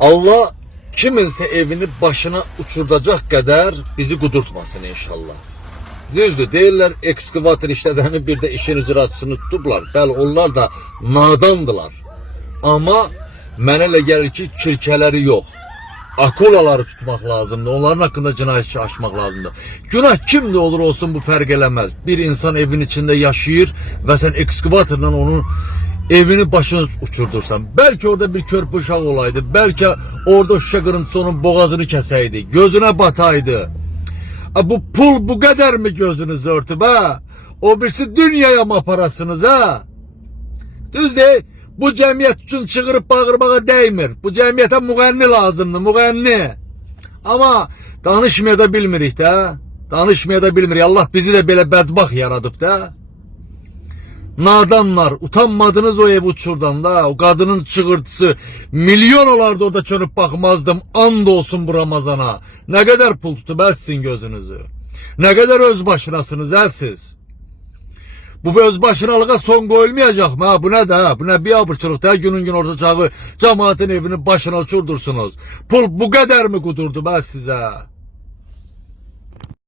Allah kiminse evini başına uçurdacak kadar bizi kudurtmasın inşallah. Düzdür, deyirlər ekskavator işlədəni bir de işin icraçısını tutublar. Bəli, onlar da nadandılar. Ama mənə elə gəlir ki, kirkələri yox. Akulaları tutmaq lazımdır. Onların hakkında cinayet açmaq lazımdır. Günah kimde olur olsun bu fərq eləməz. Bir insan evin içinde yaşayır ve sen ekskavatorla onun evini başına uçurdursan. Belki orada bir körpü uşaq olaydı. Belki orada şüşə qırıntısı onun boğazını kəsəydi. Gözüne bataydı. Bu pul bu kadar mı gözünüzü örtüp ha? O birisi dünyaya mı parasınız ha? Düz değil. Bu cemiyet için çığırıp bağırmağa değmir. Bu cemiyete müğenni lazımdı, müğenni. Ama danışmaya da bilmirik de. Danışmaya da bilmirik. Allah bizi de böyle bedbaht yaradıp da. Nadanlar, utanmadınız o ev uçurdan da. O kadının çığırtısı milyon olardı, orada çönüp bakmazdım. And olsun bu Ramazana. Ne kadar pul tutup etsin gözünüzü. Ne kadar özbaşınasınız siz. Bu özbaşınalığa son koyulmayacak mı ha? Bu ne de ha? Bu ne bir abırçılık da günün gün ortacağı cemaatin evini başına uçurdursunuz. Pul bu kadar mı kudurdu ben size?